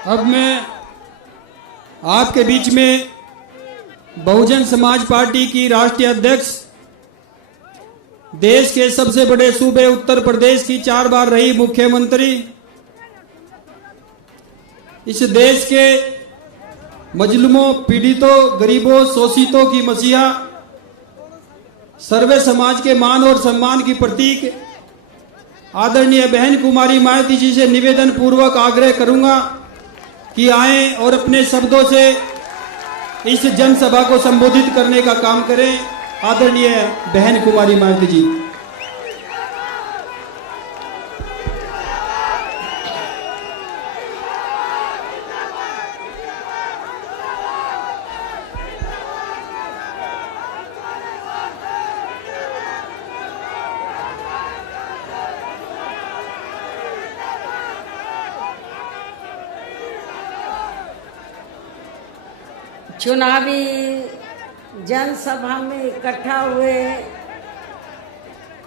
अब मैं आपके बीच में बहुजन समाज पार्टी की राष्ट्रीय अध्यक्ष, देश के सबसे बड़े सूबे उत्तर प्रदेश की 4 बार रही मुख्यमंत्री, इस देश के मजलूमों, पीड़ितों, गरीबों, शोषितों की मसीहा, सर्वे समाज के मान और सम्मान की प्रतीक आदरणीय बहन कुमारी मायावती जी से निवेदन पूर्वक आग्रह करूंगा कि आएं और अपने शब्दों से इस जनसभा को संबोधित करने का काम करें। आदरणीय बहन कुमारी मायावती जी। चुनावी जनसभा में इकट्ठा हुए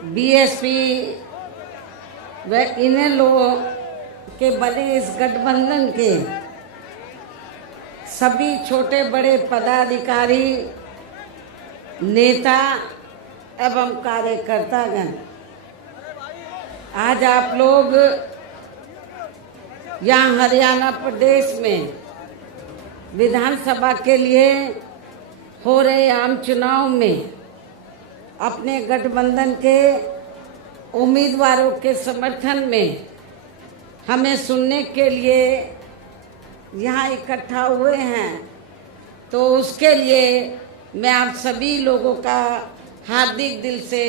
बीएसपी व इन लोगों के बने इस गठबंधन के सभी छोटे बड़े पदाधिकारी, नेता एवं कार्यकर्तागण, आज आप लोग यहाँ हरियाणा प्रदेश में विधानसभा के लिए हो रहे आम चुनाव में अपने गठबंधन के उम्मीदवारों के समर्थन में हमें सुनने के लिए यहाँ इकट्ठा हुए हैं, तो उसके लिए मैं आप सभी लोगों का हार्दिक दिल से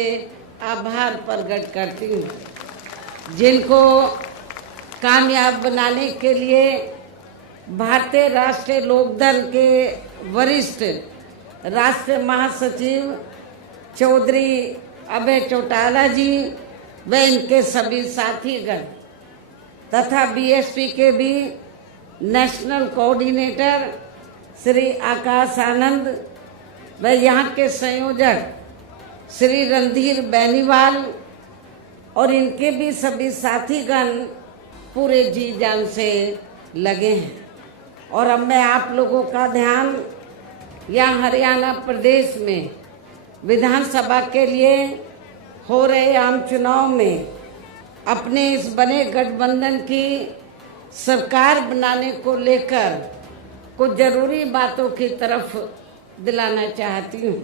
आभार प्रकट करती हूँ, जिनको कामयाब बनाने के लिए भारतीय राष्ट्रीय लोकदल के वरिष्ठ राष्ट्रीय महासचिव चौधरी अभय चौटाला जी व इनके सभी साथीगण तथा बीएसपी के भी नेशनल कोऑर्डिनेटर श्री आकाश आनंद व यहाँ के संयोजक श्री रणधीर बेनीवाल और इनके भी सभी साथीगण पूरे जी जान से लगे हैं। और अब मैं आप लोगों का ध्यान यहाँ हरियाणा प्रदेश में विधानसभा के लिए हो रहे आम चुनाव में अपने इस बने गठबंधन की सरकार बनाने को लेकर कुछ जरूरी बातों की तरफ दिलाना चाहती हूँ।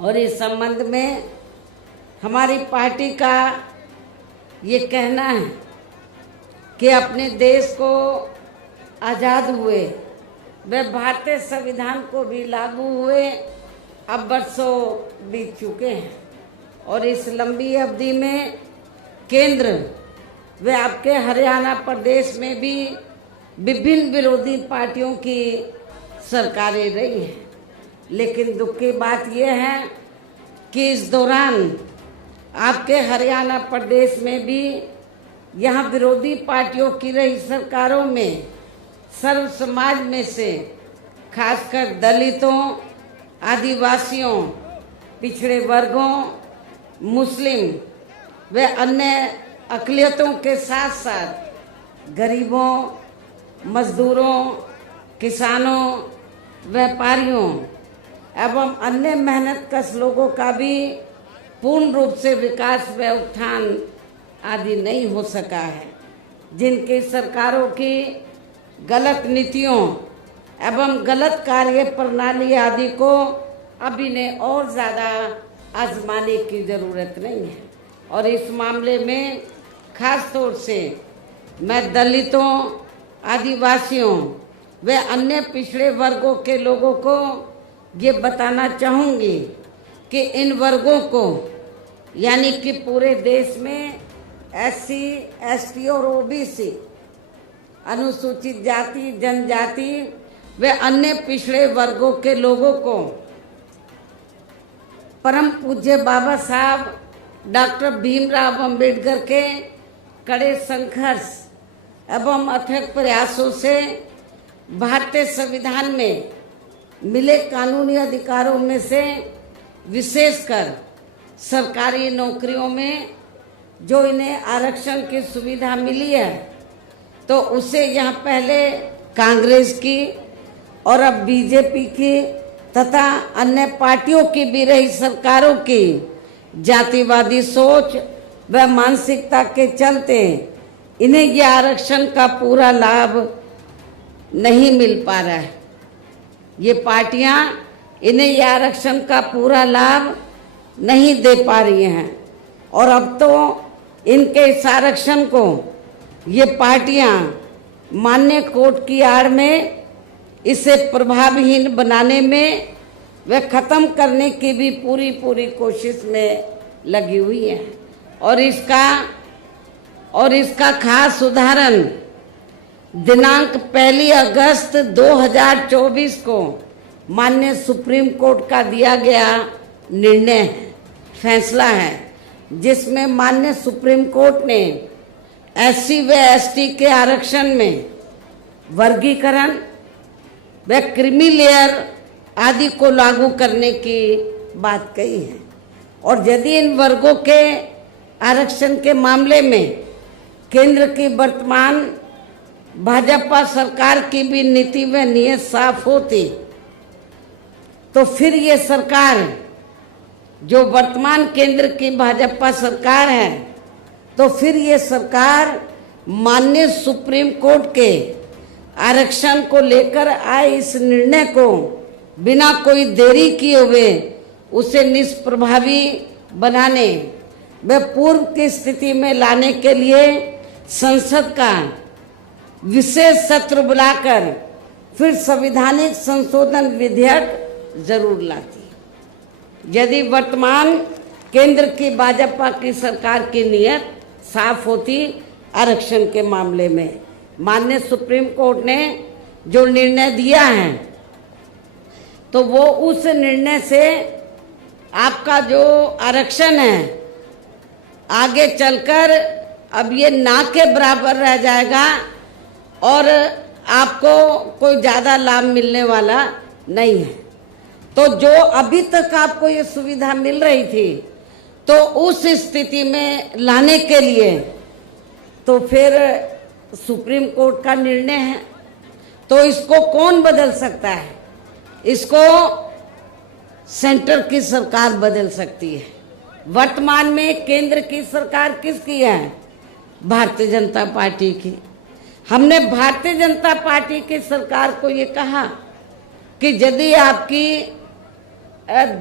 और इस संबंध में हमारी पार्टी का ये कहना है कि अपने देश को आज़ाद हुए व भारतीय संविधान को भी लागू हुए अब वर्षों बीत चुके हैं, और इस लंबी अवधि में केंद्र व आपके हरियाणा प्रदेश में भी विभिन्न विरोधी पार्टियों की सरकारें रही हैं। लेकिन दुख की बात यह है कि इस दौरान आपके हरियाणा प्रदेश में भी यहाँ विरोधी पार्टियों की रही सरकारों में सर्व समाज में से खासकर दलितों, आदिवासियों, पिछड़े वर्गों, मुस्लिम व अन्य अक़लियतों के साथ साथ गरीबों, मजदूरों, किसानों, व्यापारियों एवं अन्य मेहनतकश लोगों का भी पूर्ण रूप से विकास व उत्थान आदि नहीं हो सका है, जिनकी सरकारों की गलत नीतियों एवं गलत कार्य प्रणाली आदि को अब इन्हें और ज़्यादा आजमाने की ज़रूरत नहीं है। और इस मामले में खास तौर से मैं दलितों, आदिवासियों व अन्य पिछड़े वर्गों के लोगों को ये बताना चाहूँगी कि इन वर्गों को यानी कि पूरे देश में एससी, एसटी और ओबीसी, अनुसूचित जाति, जनजाति व अन्य पिछड़े वर्गों के लोगों को परम पूज्य बाबा साहब डॉक्टर भीमराव अंबेडकर के कड़े संघर्ष एवं अथक प्रयासों से भारतीय संविधान में मिले कानूनी अधिकारों में से विशेषकर सरकारी नौकरियों में जो इन्हें आरक्षण की सुविधा मिली है, तो उसे यहाँ पहले कांग्रेस की और अब बीजेपी की तथा अन्य पार्टियों की भी रही सरकारों की जातिवादी सोच व मानसिकता के चलते इन्हें ये आरक्षण का पूरा लाभ नहीं मिल पा रहा है। ये पार्टियां इन्हें ये आरक्षण का पूरा लाभ नहीं दे पा रही हैं और अब तो इनके इस आरक्षण को ये पार्टियां मान्य कोर्ट की आड़ में इसे प्रभावहीन बनाने में व खत्म करने की भी पूरी कोशिश में लगी हुई है। और इसका खास उदाहरण दिनांक 1 अगस्त 2024 को माननीय सुप्रीम कोर्ट का दिया गया निर्णय है, फैसला है, जिसमें माननीय सुप्रीम कोर्ट ने SC व ST के आरक्षण में वर्गीकरण व क्रीमी लेयर आदि को लागू करने की बात कही है। और यदि इन वर्गों के आरक्षण के मामले में केंद्र की वर्तमान भाजपा सरकार की भी नीति व नीयत साफ होती तो फिर ये सरकार, जो वर्तमान केंद्र की भाजपा सरकार है, तो फिर ये सरकार माननीय सुप्रीम कोर्ट के आरक्षण को लेकर आए इस निर्णय को बिना कोई देरी किए हुए उसे निष्प्रभावी बनाने व पूर्व की स्थिति में लाने के लिए संसद का विशेष सत्र बुलाकर फिर संवैधानिक संशोधन विधेयक जरूर लाती। यदि वर्तमान केंद्र की भाजपा की सरकार की नीयत साफ होती आरक्षण के मामले में, माननीय सुप्रीम कोर्ट ने जो निर्णय दिया है तो वो उस निर्णय से आपका जो आरक्षण है आगे चलकर अब ये ना के बराबर रह जाएगा और आपको कोई ज़्यादा लाभ मिलने वाला नहीं है। तो जो अभी तक आपको ये सुविधा मिल रही थी तो उस स्थिति में लाने के लिए तो फिर सुप्रीम कोर्ट का निर्णय है, तो इसको कौन बदल सकता है? इसको सेंटर की सरकार बदल सकती है। वर्तमान में केंद्र की सरकार किसकी है? भारतीय जनता पार्टी की। हमने भारतीय जनता पार्टी की सरकार को ये कहा कि यदि आपकी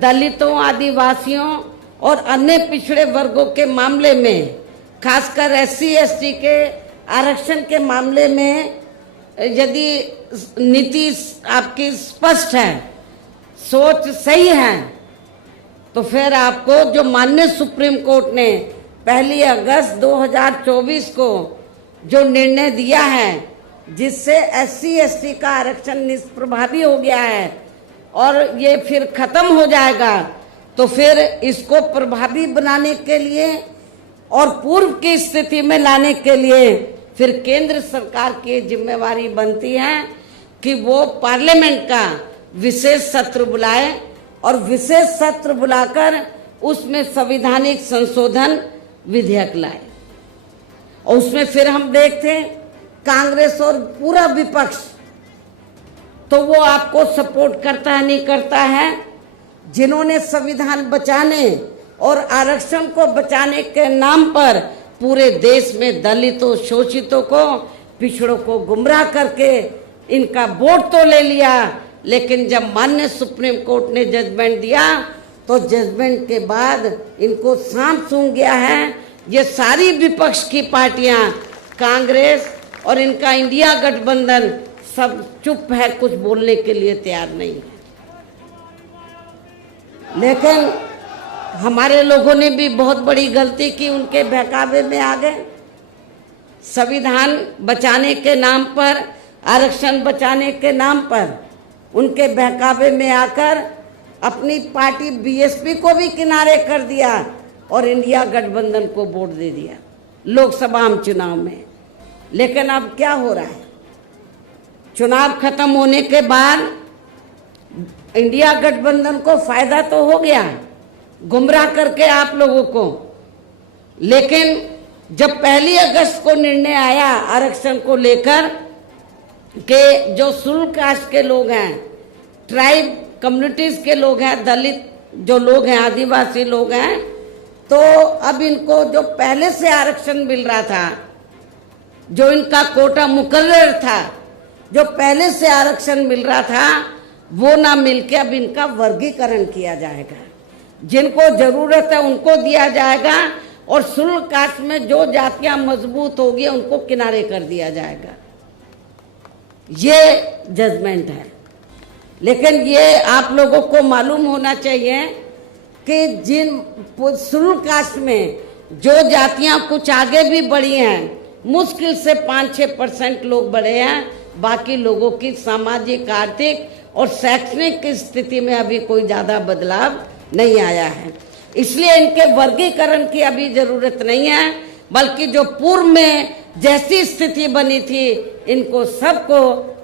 दलितों, आदिवासियों और अन्य पिछड़े वर्गों के मामले में, खासकर SC ST के आरक्षण के मामले में यदि नीति आपकी स्पष्ट है, सोच सही है, तो फिर आपको जो माननीय सुप्रीम कोर्ट ने 1 अगस्त 2024 को जो निर्णय दिया है, जिससे SC ST का आरक्षण निष्प्रभावी हो गया है और ये फिर खत्म हो जाएगा, तो फिर इसको प्रभावी बनाने के लिए और पूर्व की स्थिति में लाने के लिए फिर केंद्र सरकार की जिम्मेवारी बनती है कि वो पार्लियामेंट का विशेष सत्र बुलाए और विशेष सत्र बुलाकर उसमें संवैधानिक संशोधन विधेयक लाए। और उसमें फिर हम देखते हैं कांग्रेस और पूरा विपक्ष तो वो आपको सपोर्ट करता है नहीं करता है, जिन्होंने संविधान बचाने और आरक्षण को बचाने के नाम पर पूरे देश में दलितों, शोषितों को, पिछड़ों को गुमराह करके इनका वोट तो ले लिया, लेकिन जब माननीय सुप्रीम कोर्ट ने जजमेंट दिया तो जजमेंट के बाद इनको सांप सूंघ गया है। ये सारी विपक्ष की पार्टियां, कांग्रेस और इनका इंडिया गठबंधन सब चुप है, कुछ बोलने के लिए तैयार नहीं है। लेकिन हमारे लोगों ने भी बहुत बड़ी गलती की, उनके बहकावे में आ गए। संविधान बचाने के नाम पर, आरक्षण बचाने के नाम पर उनके बहकावे में आकर अपनी पार्टी BSP को भी किनारे कर दिया और इंडिया गठबंधन को वोट दे दिया लोकसभा चुनाव में। लेकिन अब क्या हो रहा है? चुनाव खत्म होने के बाद इंडिया गठबंधन को फायदा तो हो गया गुमराह करके आप लोगों को, लेकिन जब 1 अगस्त को निर्णय आया आरक्षण को लेकर के जो शेड्यूल कास्ट के लोग हैं, ट्राइब कम्युनिटीज के लोग हैं, दलित जो लोग हैं, आदिवासी लोग हैं, तो अब इनको जो पहले से आरक्षण मिल रहा था, जो इनका कोटा मुकर्रर था, जो पहले से आरक्षण मिल रहा था, वो ना मिलके अब इनका वर्गीकरण किया जाएगा। जिनको जरूरत है उनको दिया जाएगा और शेड्यूल कास्ट में जो जातियां मजबूत होगी उनको किनारे कर दिया जाएगा। ये जजमेंट है। लेकिन ये आप लोगों को मालूम होना चाहिए कि जिन शेड्यूल कास्ट में जो जातियां कुछ आगे भी बढ़ी हैं, मुश्किल से 5-6% लोग बढ़े हैं, बाकी लोगों की सामाजिक, आर्थिक और शैक्षणिक स्थिति में अभी कोई ज्यादा बदलाव नहीं आया है। इसलिए इनके वर्गीकरण की अभी जरूरत नहीं है, बल्कि जो पूर्व में जैसी स्थिति बनी थी, इनको सबको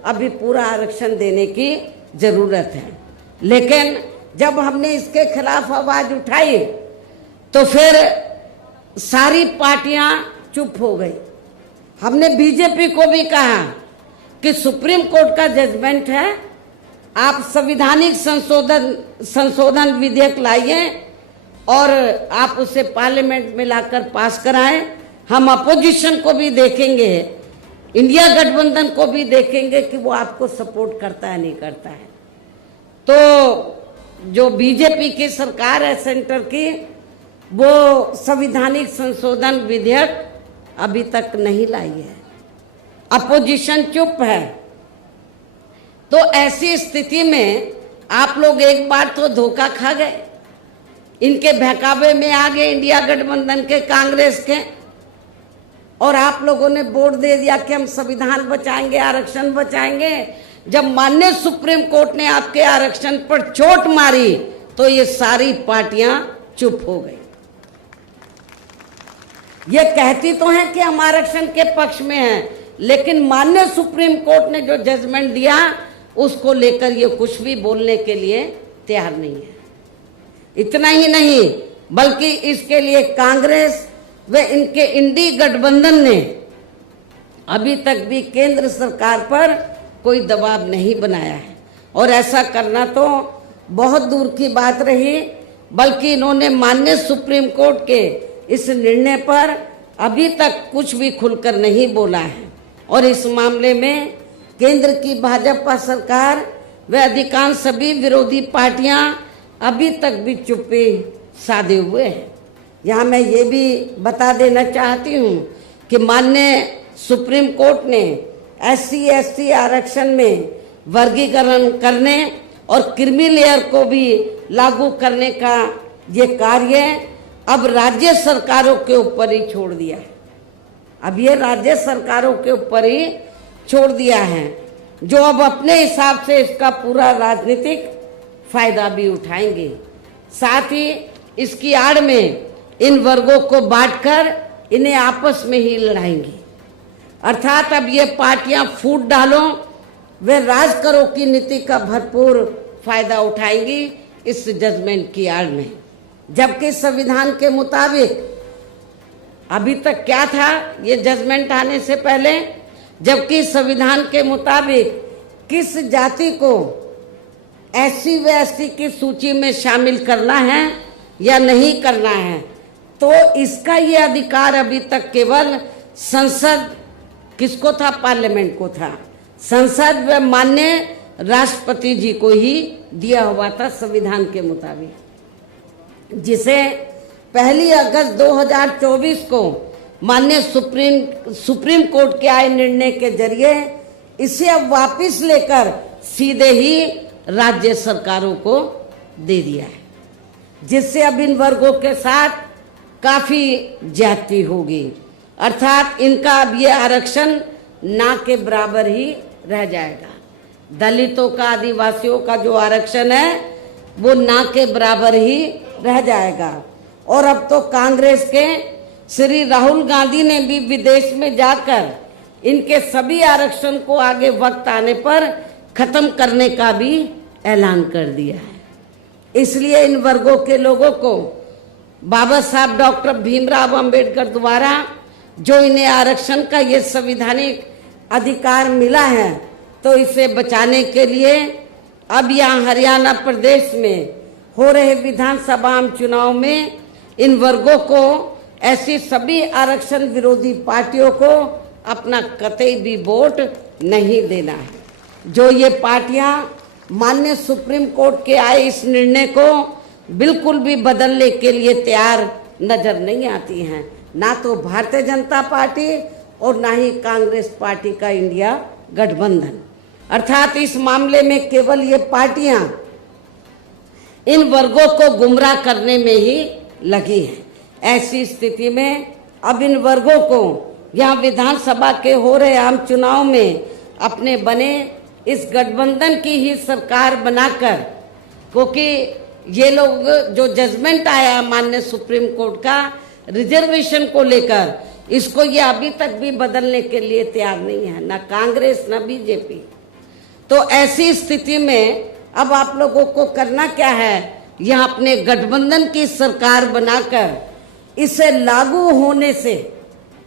अभी पूरा आरक्षण देने की जरूरत है। लेकिन जब हमने इसके खिलाफ आवाज उठाई तो फिर सारी पार्टियां चुप हो गई। हमने बीजेपी को भी कहा कि सुप्रीम कोर्ट का जजमेंट है, आप संविधानिक संशोधन विधेयक लाइए और आप उसे पार्लियामेंट में लाकर पास कराएं। हम अपोजिशन को भी देखेंगे, इंडिया गठबंधन को भी देखेंगे कि वो आपको सपोर्ट करता है नहीं करता है। तो जो बीजेपी की सरकार है सेंटर की, वो संविधानिक संशोधन विधेयक अभी तक नहीं लाई है, अपोजिशन चुप है। तो ऐसी स्थिति में आप लोग एक बार तो धोखा खा गए, इनके बहकावे में आ गए इंडिया गठबंधन के, कांग्रेस के, और आप लोगों ने वोट दे दिया कि हम संविधान बचाएंगे, आरक्षण बचाएंगे। जब माननीय सुप्रीम कोर्ट ने आपके आरक्षण पर चोट मारी तो ये सारी पार्टियां चुप हो गई। ये कहती तो हैं कि हम आरक्षण के पक्ष में हैं, लेकिन माननीय सुप्रीम कोर्ट ने जो जजमेंट दिया उसको लेकर ये कुछ भी बोलने के लिए तैयार नहीं है। इतना ही नहीं, बल्कि इसके लिए कांग्रेस व इनके इंडी गठबंधन ने अभी तक भी केंद्र सरकार पर कोई दबाव नहीं बनाया है, और ऐसा करना तो बहुत दूर की बात रही, बल्कि इन्होंने माननीय सुप्रीम कोर्ट के इस निर्णय पर अभी तक कुछ भी खुलकर नहीं बोला है। और इस मामले में केंद्र की भाजपा सरकार व अधिकांश सभी विरोधी पार्टियां अभी तक भी चुप्पी साधे हुए हैं। यहाँ मैं ये भी बता देना चाहती हूँ कि माननीय सुप्रीम कोर्ट ने SC/ST आरक्षण में वर्गीकरण करने और क्रीमी लेयर को भी लागू करने का ये कार्य अब राज्य सरकारों के ऊपर ही छोड़ दिया है। अब ये राज्य सरकारों के ऊपर ही छोड़ दिया है, जो अब अपने हिसाब से इसका पूरा राजनीतिक फायदा भी उठाएंगे। साथ ही इसकी आड़ में इन वर्गों को बांटकर इन्हें आपस में ही लड़ाएंगे। अर्थात अब ये पार्टियां फूट डालो वे राज करो की नीति का भरपूर फायदा उठाएंगी इस जजमेंट की आड़ में। जबकि संविधान के मुताबिक अभी तक क्या था ये जजमेंट आने से पहले, जबकि संविधान के मुताबिक किस जाति को SC व ST की सूची में शामिल करना है या नहीं करना है, तो इसका ये अधिकार अभी तक केवल संसद, किसको था, पार्लियामेंट को था, संसद व माननीय राष्ट्रपति जी को ही दिया हुआ था संविधान के मुताबिक, जिसे 1 अगस्त 2024 को माननीय सुप्रीम कोर्ट के आए निर्णय के जरिए इसे अब वापस लेकर सीधे ही राज्य सरकारों को दे दिया है, जिससे अब इन वर्गों के साथ काफी ज्यादती होगी। अर्थात इनका अब ये आरक्षण ना के बराबर ही रह जाएगा। दलितों का, आदिवासियों का जो आरक्षण है वो ना के बराबर ही रह जाएगा। और अब तो कांग्रेस के श्री राहुल गांधी ने भी विदेश में जाकर इनके सभी आरक्षण को आगे वक्त आने पर खत्म करने का भी ऐलान कर दिया है। इसलिए इन वर्गों के लोगों को बाबा साहब डॉक्टर भीमराव अंबेडकर द्वारा जो इन्हें आरक्षण का ये संवैधानिक अधिकार मिला है, तो इसे बचाने के लिए अब यहाँ हरियाणा प्रदेश में हो रहे विधानसभा आम चुनाव में इन वर्गों को, ऐसी सभी आरक्षण विरोधी पार्टियों को अपना कतई भी वोट नहीं देना है। जो ये पार्टियां माननीय सुप्रीम कोर्ट के आए इस निर्णय को बिल्कुल भी बदलने के लिए तैयार नजर नहीं आती हैं, ना तो भारतीय जनता पार्टी और ना ही कांग्रेस पार्टी का इंडिया गठबंधन। अर्थात इस मामले में केवल ये पार्टियां इन वर्गों को गुमराह करने में ही लगी हैं। ऐसी स्थिति में अब इन वर्गों को यहाँ विधानसभा के हो रहे आम चुनाव में अपने बने इस गठबंधन की ही सरकार बनाकर, क्योंकि ये लोग जो जजमेंट आया माननीय सुप्रीम कोर्ट का रिजर्वेशन को लेकर, इसको ये अभी तक भी बदलने के लिए तैयार नहीं है, ना कांग्रेस ना बीजेपी। तो ऐसी स्थिति में अब आप लोगों को करना क्या है, यहाँ अपने गठबंधन की सरकार बनाकर इसे लागू होने से,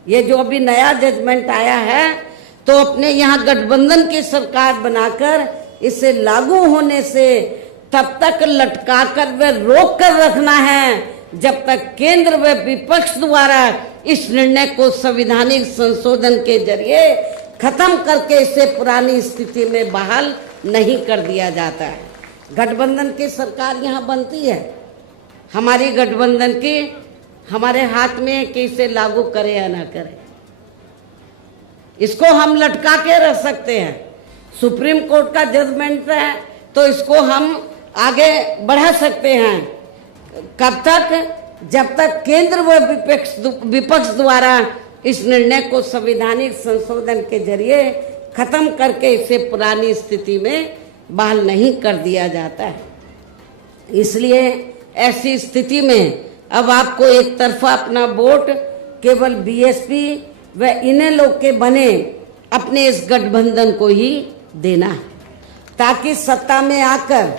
ये जो अभी नया जजमेंट आया है, तो अपने यहाँ गठबंधन की सरकार बनाकर इसे लागू होने से तब तक लटका कर व रोक कर रखना है जब तक केंद्र व विपक्ष द्वारा इस निर्णय को संवैधानिक संशोधन के जरिए खत्म करके इसे पुरानी स्थिति में बहाल नहीं कर दिया जाता है। गठबंधन की सरकार यहाँ बनती है, हमारी गठबंधन की हमारे हाथ में कि इसे लागू करे या ना करे, इसको हम लटका के रख सकते हैं। सुप्रीम कोर्ट का जजमेंट है तो इसको हम आगे बढ़ा सकते हैं, कब तक, जब तक केंद्र व विपक्ष द्वारा इस निर्णय को संवैधानिक संशोधन के जरिए खत्म करके इसे पुरानी स्थिति में बहाल नहीं कर दिया जाता है। इसलिए ऐसी स्थिति में अब आपको एक तरफा अपना वोट केवल बीएसपी व इन्हें लोग के बने अपने इस गठबंधन को ही देना है, ताकि सत्ता में आकर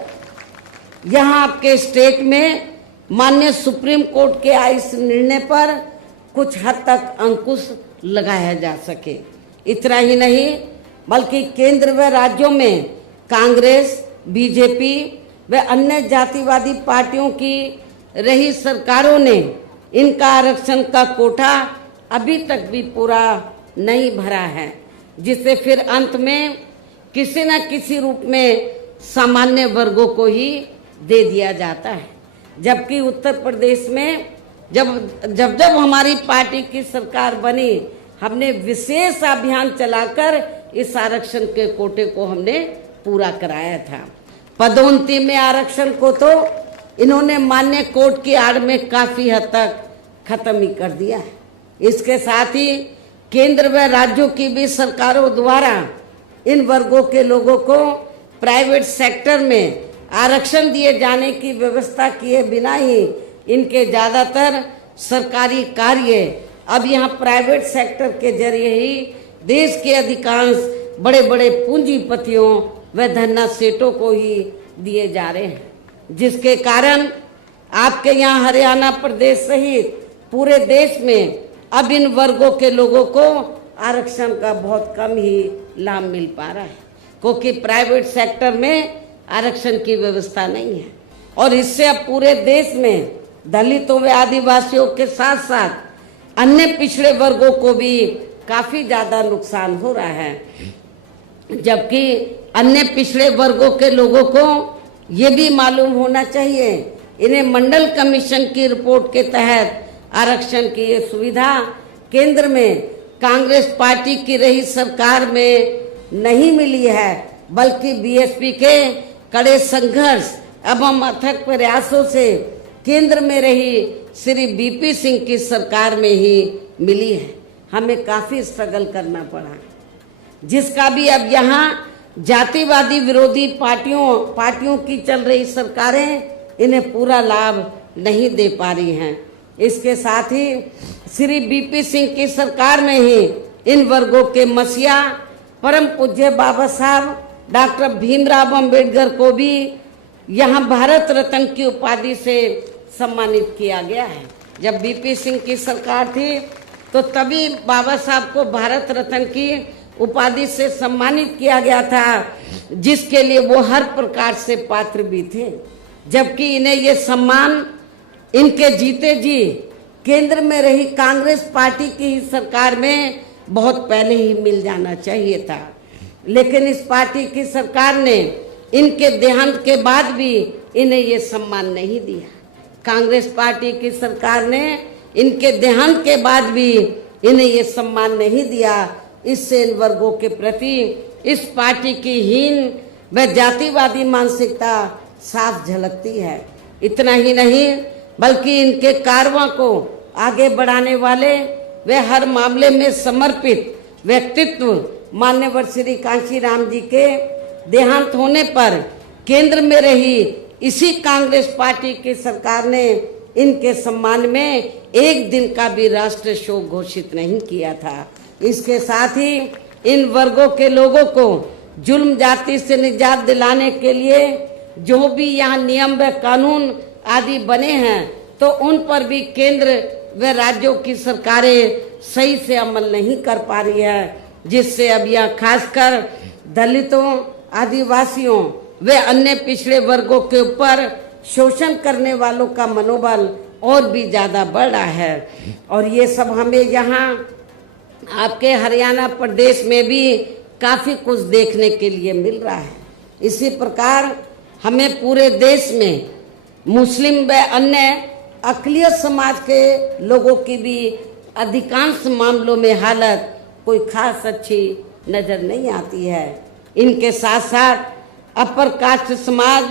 यहाँ आपके स्टेट में माननीय सुप्रीम कोर्ट के आए इस निर्णय पर कुछ हद तक अंकुश लगाया जा सके। इतना ही नहीं बल्कि केंद्र व राज्यों में कांग्रेस, बीजेपी व अन्य जातिवादी पार्टियों की रही सरकारों ने इनका आरक्षण का कोटा अभी तक भी पूरा नहीं भरा है, जिससे फिर अंत में किसी न किसी रूप में सामान्य वर्गों को ही दे दिया जाता है। जबकि उत्तर प्रदेश में जब हमारी पार्टी की सरकार बनी, हमने विशेष अभियान चलाकर इस आरक्षण के कोटे को हमने पूरा कराया था। पदोन्नति में आरक्षण को तो इन्होंने मान्य कोर्ट की आड़ में काफी हद तक खत्म ही कर दिया है। इसके साथ ही केंद्र व राज्यों की भी सरकारों द्वारा इन वर्गों के लोगों को प्राइवेट सेक्टर में आरक्षण दिए जाने की व्यवस्था किए बिना ही इनके ज्यादातर सरकारी कार्य अब यहाँ प्राइवेट सेक्टर के जरिए ही देश के अधिकांश बड़े बड़े पूंजीपतियों व धन्ना सेठों को ही दिए जा रहे हैं, जिसके कारण आपके यहाँ हरियाणा प्रदेश सहित पूरे देश में अब इन वर्गों के लोगों को आरक्षण का बहुत कम ही लाभ मिल पा रहा है, क्योंकि प्राइवेट सेक्टर में आरक्षण की व्यवस्था नहीं है। और इससे अब पूरे देश में दलितों व आदिवासियों के साथ साथ अन्य पिछड़े वर्गों को भी काफी ज्यादा नुकसान हो रहा है। जबकि अन्य पिछड़े वर्गों के लोगों को ये भी मालूम होना चाहिए, इन्हें मंडल कमीशन की रिपोर्ट के तहत आरक्षण की ये सुविधा केंद्र में कांग्रेस पार्टी की रही सरकार में नहीं मिली है, बल्कि बीएसपी के कड़े संघर्ष एवं अथक प्रयासों से केंद्र में रही श्री बीपी सिंह की सरकार में ही मिली है। हमें काफी स्ट्रगल करना पड़ा, जिसका भी अब यहाँ जातिवादी विरोधी पार्टियों की चल रही सरकारें इन्हें पूरा लाभ नहीं दे पा रही हैं। इसके साथ ही श्री बीपी सिंह की सरकार में ही इन वर्गों के मसीहा परम पूज्य बाबा साहब डॉक्टर भीमराव अंबेडकर को भी यहाँ भारत रत्न की उपाधि से सम्मानित किया गया है। जब बीपी सिंह की सरकार थी तो तभी बाबा साहब को भारत रत्न की उपाधि से सम्मानित किया गया था, जिसके लिए वो हर प्रकार से पात्र भी थे। जबकि इन्हें ये सम्मान इनके जीते जी केंद्र में रही कांग्रेस पार्टी की सरकार में बहुत पहले ही मिल जाना चाहिए था। लेकिन इस पार्टी की सरकार ने इनके देहांत के बाद भी इन्हें ये सम्मान नहीं दिया। कांग्रेस पार्टी की सरकार ने इनके देहांत के बाद भी इन्हें ये सम्मान नहीं दिया। इससे इन वर्गों के प्रति इस पार्टी की हीन व जातिवादी मानसिकता साफ झलकती है। इतना ही नहीं बल्कि इनके कारवां को आगे बढ़ाने वाले वे हर मामले में समर्पित व्यक्तित्व मान्यवर श्री कांशीराम जी के देहांत होने पर केंद्र में रही इसी कांग्रेस पार्टी की सरकार ने इनके सम्मान में एक दिन का भी राष्ट्रीय शोक घोषित नहीं किया था। इसके साथ ही इन वर्गों के लोगों को जुल्म जाति से निजात दिलाने के लिए जो भी यहाँ नियम व कानून आदि बने हैं, तो उन पर भी केंद्र व राज्यों की सरकारें सही से अमल नहीं कर पा रही है, जिससे अब यह खासकर दलितों, आदिवासियों व अन्य पिछड़े वर्गों के ऊपर शोषण करने वालों का मनोबल और भी ज्यादा बढ़ रहा है। और ये सब हमें यहाँ आपके हरियाणा प्रदेश में भी काफी कुछ देखने के लिए मिल रहा है। इसी प्रकार हमें पूरे देश में मुस्लिम व अन्य अक़लियत समाज के लोगों की भी अधिकांश मामलों में हालत कोई खास अच्छी नजर नहीं आती है। इनके साथ साथ अपर कास्ट समाज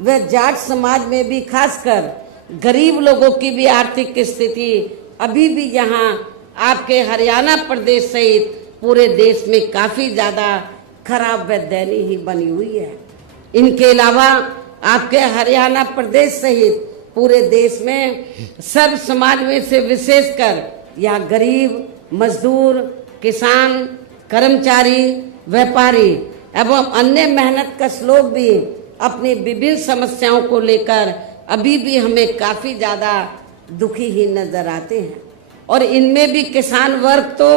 व जाट समाज में भी खासकर गरीब लोगों की भी आर्थिक स्थिति अभी भी यहाँ आपके हरियाणा प्रदेश सहित पूरे देश में काफी ज्यादा खराब व दयनीय ही बनी हुई है। इनके अलावा आपके हरियाणा प्रदेश सहित पूरे देश में सर्व समाज में से विशेषकर यहाँ गरीब, मजदूर, किसान, कर्मचारी, व्यापारी एवं अन्य मेहनतकश लोग भी अपनी विभिन्न समस्याओं को लेकर अभी भी हमें काफी ज्यादा दुखी ही नजर आते हैं। और इनमें भी किसान वर्ग तो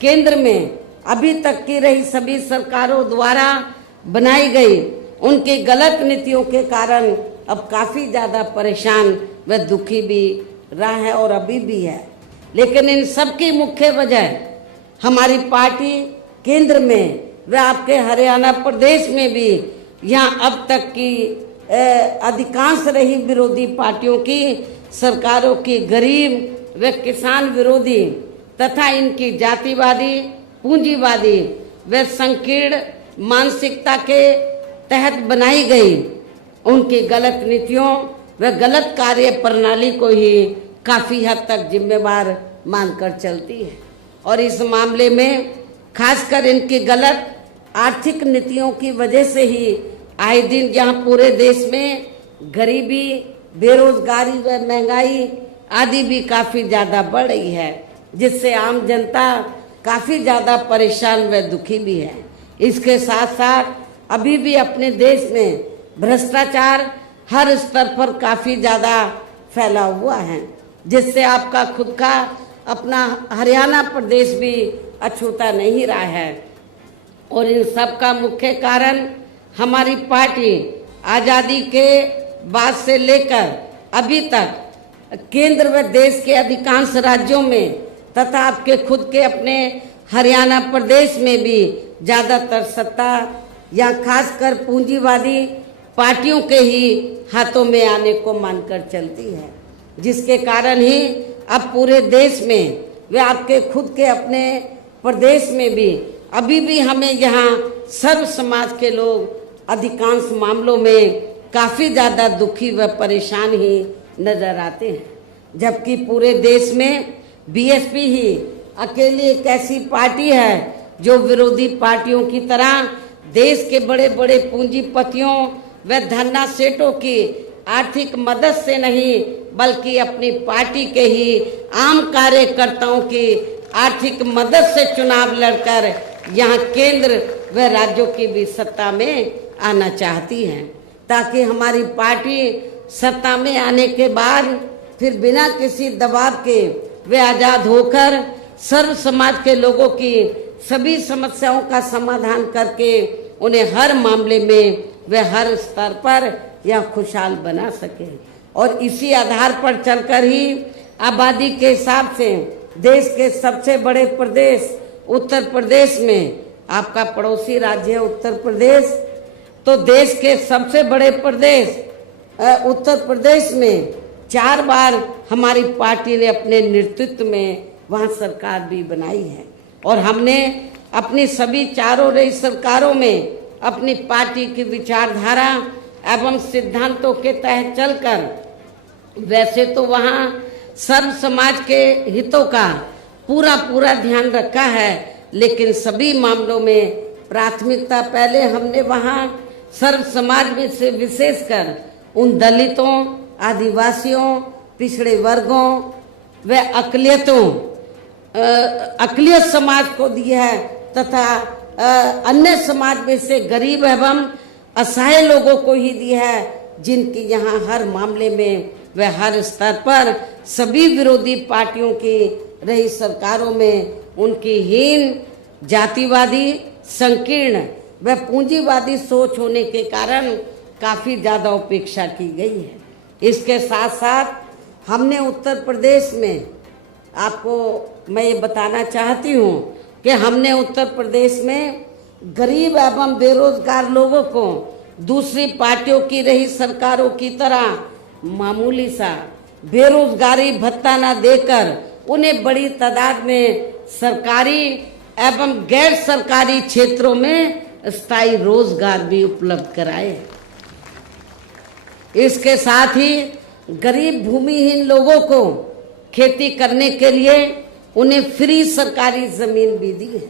केंद्र में अभी तक की रही सभी सरकारों द्वारा बनाई गई उनकी गलत नीतियों के कारण अब काफी ज्यादा परेशान व दुखी भी रहा है और अभी भी है। लेकिन इन सब की मुख्य वजह हमारी पार्टी केंद्र में व आपके हरियाणा प्रदेश में भी यहाँ अब तक की अधिकांश रही विरोधी पार्टियों की सरकारों की गरीब व किसान विरोधी तथा इनकी जातिवादी, पूंजीवादी व संकीर्ण मानसिकता के तहत बनाई गई उनकी गलत नीतियों व गलत कार्य प्रणाली को ही काफी हद तक जिम्मेवार मानकर चलती है। और इस मामले में खासकर इनकी गलत आर्थिक नीतियों की वजह से ही आए दिन जहाँ पूरे देश में गरीबी, बेरोजगारी व महंगाई आदि भी काफी ज्यादा बढ़ रही है, जिससे आम जनता काफी ज्यादा परेशान व दुखी भी है। इसके साथ साथ अभी भी अपने देश में भ्रष्टाचार हर स्तर पर काफी ज्यादा फैला हुआ है, जिससे आपका खुद का अपना हरियाणा प्रदेश भी अछूता नहीं रहा है। और इन सब का मुख्य कारण हमारी पार्टी आजादी के बाद से लेकर अभी तक केंद्र व देश के अधिकांश राज्यों में तथा आपके खुद के अपने हरियाणा प्रदेश में भी ज्यादातर सत्ता या खासकर पूंजीवादी पार्टियों के ही हाथों में आने को मानकर चलती है, जिसके कारण ही अब पूरे देश में व आपके खुद के अपने प्रदेश में भी अभी भी हमें यहाँ सर्व समाज के लोग अधिकांश मामलों में काफी ज्यादा दुखी व परेशान ही नजर आते हैं। जबकि पूरे देश में बीएसपी ही अकेली एक ऐसी पार्टी है जो विरोधी पार्टियों की तरह देश के बड़े बड़े पूंजीपतियों व धन्ना सेठों की आर्थिक मदद से नहीं बल्कि अपनी पार्टी के ही आम कार्यकर्ताओं की आर्थिक मदद से चुनाव लड़कर यहाँ केंद्र व राज्यों की भी सत्ता में आना चाहती हैं, ताकि हमारी पार्टी सत्ता में आने के बाद फिर बिना किसी दबाव के वे आजाद होकर सर्व समाज के लोगों की सभी समस्याओं का समाधान करके उन्हें हर मामले में वे हर स्तर पर यह खुशहाल बना सके। और इसी आधार पर चलकर ही आबादी के हिसाब से देश के सबसे बड़े प्रदेश उत्तर प्रदेश में, आपका पड़ोसी राज्य है उत्तर प्रदेश, तो देश के सबसे बड़े प्रदेश उत्तर प्रदेश में 4 बार हमारी पार्टी ने अपने नेतृत्व में वहाँ सरकार भी बनाई है। और हमने अपनी सभी चारों रही सरकारों में अपनी पार्टी की विचारधारा एवं सिद्धांतों के तहत चलकर, वैसे तो वहाँ सर्व समाज के हितों का पूरा ध्यान रखा है, लेकिन सभी मामलों में प्राथमिकता पहले हमने वहाँ सर्व समाज में से विशेषकर उन दलितों, आदिवासियों, पिछड़े वर्गों व अकलियत समाज को दिया है तथा अन्य समाज में से गरीब एवं असहाय लोगों को ही दिया है, जिनकी यहाँ हर मामले में व हर स्तर पर सभी विरोधी पार्टियों की रही सरकारों में उनकी हीन, जातिवादी, संकीर्ण व पूंजीवादी सोच होने के कारण काफ़ी ज़्यादा उपेक्षा की गई है। इसके साथ साथ हमने उत्तर प्रदेश में, आपको मैं ये बताना चाहती हूँ कि हमने उत्तर प्रदेश में गरीब एवं बेरोजगार लोगों को दूसरी पार्टियों की रही सरकारों की तरह मामूली सा बेरोजगारी भत्ता न देकर उन्हें बड़ी तादाद में सरकारी एवं गैर सरकारी क्षेत्रों में स्थायी रोजगार भी उपलब्ध कराए। इसके साथ ही गरीब भूमिहीन लोगों को खेती करने के लिए उन्हें फ्री सरकारी जमीन भी दी है।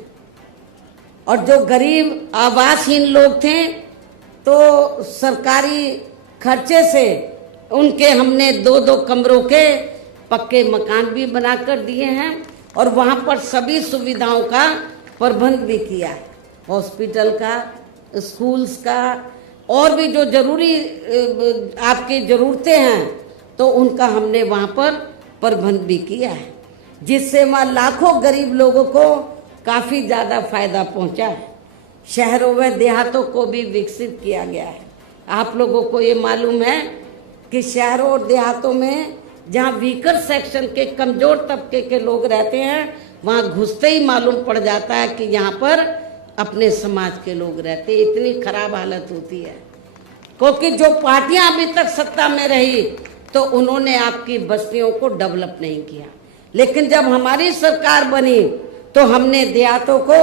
और जो गरीब आवासहीन लोग थे तो सरकारी खर्चे से उनके हमने 2-2 कमरों के पक्के मकान भी बनाकर दिए हैं और वहाँ पर सभी सुविधाओं का प्रबंध भी किया है, हॉस्पिटल का, स्कूल्स का, और भी जो जरूरी आपकी ज़रूरतें हैं तो उनका हमने वहाँ पर प्रबंध भी किया है, जिससे वहाँ लाखों गरीब लोगों को काफ़ी ज़्यादा फायदा पहुँचा है। शहरों व देहातों को भी विकसित किया गया है। आप लोगों को ये मालूम है कि शहरों और देहातों में जहाँ वीकर सेक्शन के कमज़ोर तबके के लोग रहते हैं, वहाँ घुसते ही मालूम पड़ जाता है कि यहाँ पर अपने समाज के लोग रहते हैं। इतनी खराब हालत होती है, क्योंकि जो पार्टियां अभी तक सत्ता में रही तो उन्होंने आपकी बस्तियों को डेवलप नहीं किया, लेकिन जब हमारी सरकार बनी तो हमने देहातों को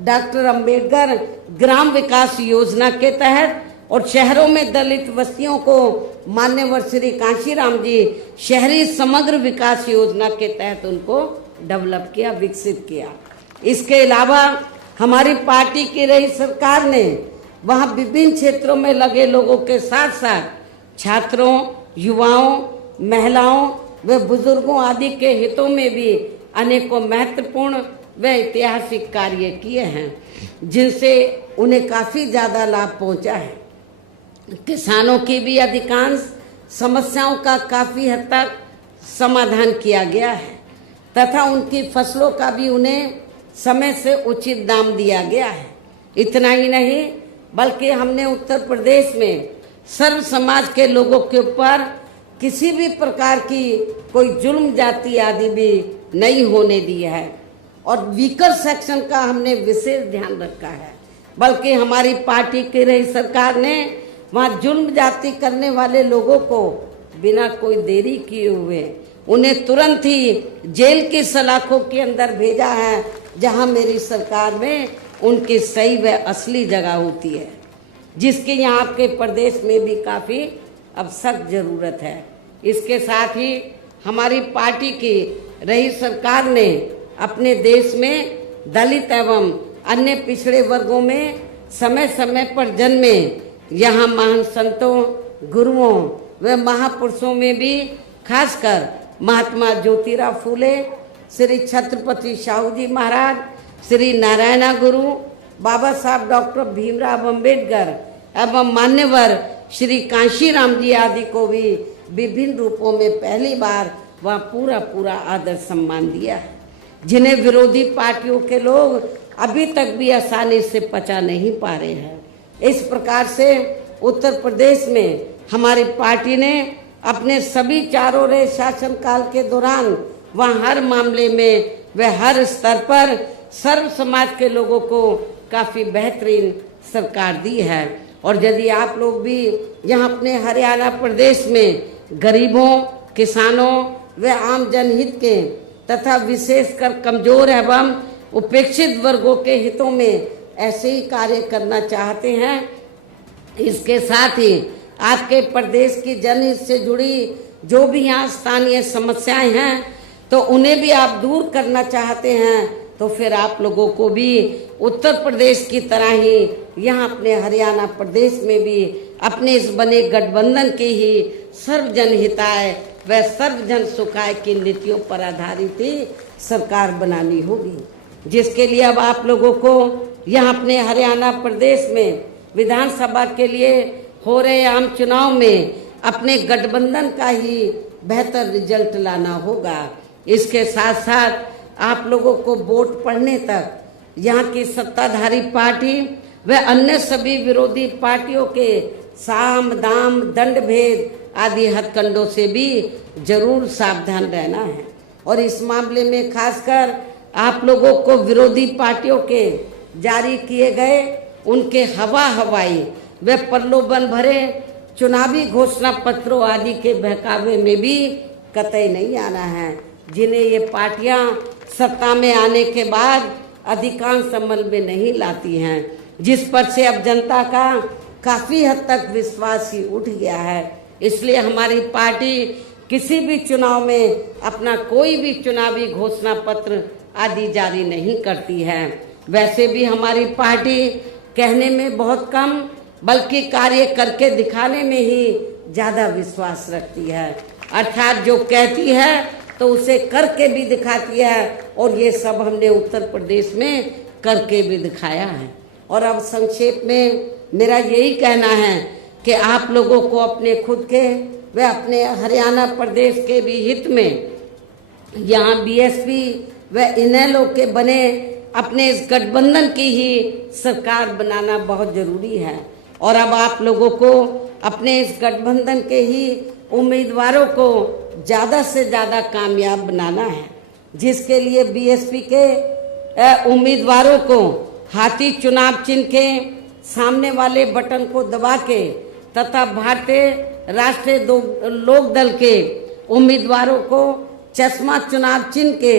डॉक्टर अंबेडकर ग्राम विकास योजना के तहत और शहरों में दलित बस्तियों को मान्यवर श्री कांशीराम जी शहरी समग्र विकास योजना के तहत उनको डेवलप किया, विकसित किया। इसके अलावा हमारी पार्टी की रही सरकार ने वहाँ विभिन्न क्षेत्रों में लगे लोगों के साथ साथ छात्रों, युवाओं, महिलाओं व बुजुर्गों आदि के हितों में भी अनेकों महत्वपूर्ण व ऐतिहासिक कार्य किए हैं, जिनसे उन्हें काफ़ी ज़्यादा लाभ पहुँचा है। किसानों की भी अधिकांश समस्याओं का काफ़ी हद तक समाधान किया गया है तथा उनकी फसलों का भी उन्हें समय से उचित दाम दिया गया है। इतना ही नहीं, बल्कि हमने उत्तर प्रदेश में सर्व समाज के लोगों के ऊपर किसी भी प्रकार की कोई जुल्म जाति आदि भी नहीं होने दी है और वीकर सेक्शन का हमने विशेष ध्यान रखा है। बल्कि हमारी पार्टी की रही सरकार ने वहाँ जुल्म जाति करने वाले लोगों को बिना कोई देरी किए हुए उन्हें तुरंत ही जेल की सलाखों के अंदर भेजा है, जहाँ मेरी सरकार में उनकी सही व असली जगह होती है, जिसकी यहाँ आपके प्रदेश में भी काफ़ी अब सख्त ज़रूरत है। इसके साथ ही हमारी पार्टी की रही सरकार ने अपने देश में दलित एवं अन्य पिछड़े वर्गों में समय समय पर जन्मे यहाँ महान संतों, गुरुओं व महापुरुषों में भी खासकर महात्मा ज्योतिराव फूले, श्री छत्रपति शाहू जी महाराज, श्री नारायणा गुरु, बाबा साहब डॉक्टर भीमराव अंबेडकर एवं मान्यवर श्री कांशीराम जी आदि को भी विभिन्न रूपों में पहली बार वह पूरा आदर सम्मान दिया है। जिन्हें विरोधी पार्टियों के लोग अभी तक भी आसानी से पचा नहीं पा रहे हैं। इस प्रकार से उत्तर प्रदेश में हमारी पार्टी ने अपने सभी चारों रहे शासनकाल के दौरान वहाँ हर मामले में व हर स्तर पर सर्व समाज के लोगों को काफ़ी बेहतरीन सरकार दी है। और यदि आप लोग भी यहाँ अपने हरियाणा प्रदेश में गरीबों, किसानों व आम जनहित के तथा विशेषकर कमजोर एवं उपेक्षित वर्गों के हितों में ऐसे ही कार्य करना चाहते हैं, इसके साथ ही आपके प्रदेश की जनहित से जुड़ी जो भी यहाँ स्थानीय समस्याएं हैं तो उन्हें भी आप दूर करना चाहते हैं, तो फिर आप लोगों को भी उत्तर प्रदेश की तरह ही यहाँ अपने हरियाणा प्रदेश में भी अपने इस बने गठबंधन के ही सर्वजन हिताय व सर्वजन सुखाय की नीतियों पर आधारित ही सरकार बनानी होगी, जिसके लिए अब आप लोगों को यहाँ अपने हरियाणा प्रदेश में विधानसभा के लिए हो रहे आम चुनाव में अपने गठबंधन का ही बेहतर रिजल्ट लाना होगा। इसके साथ साथ आप लोगों को वोट पड़ने तक यहाँ की सत्ताधारी पार्टी व अन्य सभी विरोधी पार्टियों के साम दाम दंड भेद आदि हथकंडों से भी जरूर सावधान रहना है। और इस मामले में खासकर आप लोगों को विरोधी पार्टियों के जारी किए गए उनके हवाई व प्रलोभन भरे चुनावी घोषणा पत्रों आदि के बहकावे में भी कतई नहीं आना है, जिन्हें ये पार्टियां सत्ता में आने के बाद अधिकांश अमल में नहीं लाती हैं, जिस पर से अब जनता का काफी हद तक विश्वास ही उठ गया है। इसलिए हमारी पार्टी किसी भी चुनाव में अपना कोई भी चुनावी घोषणा पत्र आदि जारी नहीं करती है। वैसे भी हमारी पार्टी कहने में बहुत कम बल्कि कार्य करके दिखाने में ही ज्यादा विश्वास रखती है, अर्थात जो कहती है तो उसे करके भी दिखाती है, और ये सब हमने उत्तर प्रदेश में करके भी दिखाया है। और अब संक्षेप में मेरा यही कहना है कि आप लोगों को अपने खुद के व अपने हरियाणा प्रदेश के भी हित में यहाँ बीएसपी व इनेलो के बने अपने इस गठबंधन की ही सरकार बनाना बहुत जरूरी है। और अब आप लोगों को अपने इस गठबंधन के ही उम्मीदवारों को ज़्यादा से ज़्यादा कामयाब बनाना है, जिसके लिए बीएसपी के उम्मीदवारों को हाथी चुनाव चिन्ह के सामने वाले बटन को दबा के तथा भारतीय राष्ट्रीय लोक दल के उम्मीदवारों को चश्मा चुनाव चिन्ह के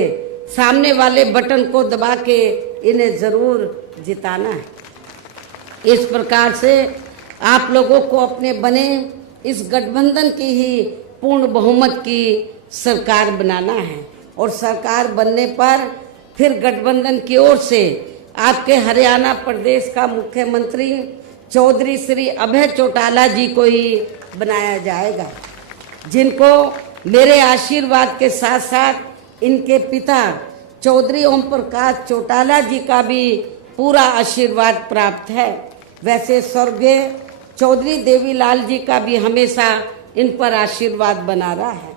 सामने वाले बटन को दबा के इन्हें जरूर जिताना है। इस प्रकार से आप लोगों को अपने बने इस गठबंधन की ही पूर्ण बहुमत की सरकार बनाना है, और सरकार बनने पर फिर गठबंधन की ओर से आपके हरियाणा प्रदेश का मुख्यमंत्री चौधरी श्री अभय चौटाला जी को ही बनाया जाएगा, जिनको मेरे आशीर्वाद के साथ साथ इनके पिता चौधरी ओम प्रकाश चौटाला जी का भी पूरा आशीर्वाद प्राप्त है। वैसे स्वर्गीय चौधरी देवीलाल जी का भी हमेशा इन पर आशीर्वाद बना रहा है।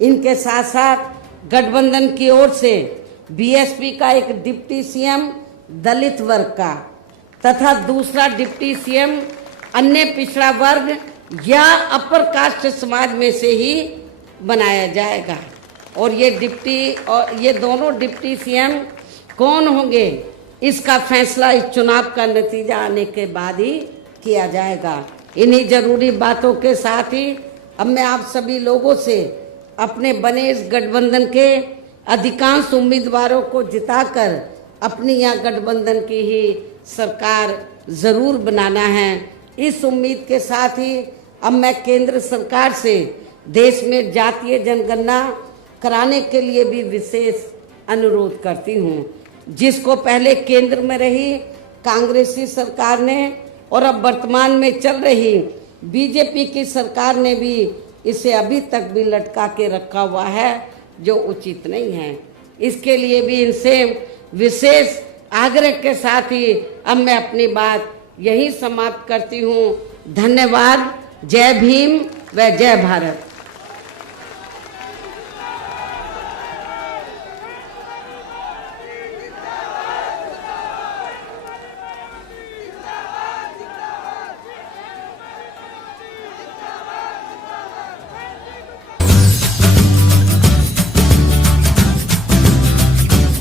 इनके साथ साथ गठबंधन की ओर से बीएसपी का एक डिप्टी सीएम दलित वर्ग का तथा दूसरा डिप्टी सीएम अन्य पिछड़ा वर्ग या अपर कास्ट समाज में से ही बनाया जाएगा। और ये दोनों डिप्टी सीएम कौन होंगे इसका फैसला इस चुनाव का नतीजा आने के बाद ही किया जाएगा। इन्हीं जरूरी बातों के साथ ही अब मैं आप सभी लोगों से अपने बने इस गठबंधन के अधिकांश उम्मीदवारों को जिताकर अपनी यहाँ गठबंधन की ही सरकार जरूर बनाना है। इस उम्मीद के साथ ही अब मैं केंद्र सरकार से देश में जातीय जनगणना कराने के लिए भी विशेष अनुरोध करती हूँ, जिसको पहले केंद्र में रही कांग्रेसी सरकार ने और अब वर्तमान में चल रही बीजेपी की सरकार ने भी इसे अभी तक भी लटका के रखा हुआ है, जो उचित नहीं है। इसके लिए भी इनसे विशेष आग्रह के साथ ही अब मैं अपनी बात यही समाप्त करती हूँ। धन्यवाद। जय भीम व जय भारत।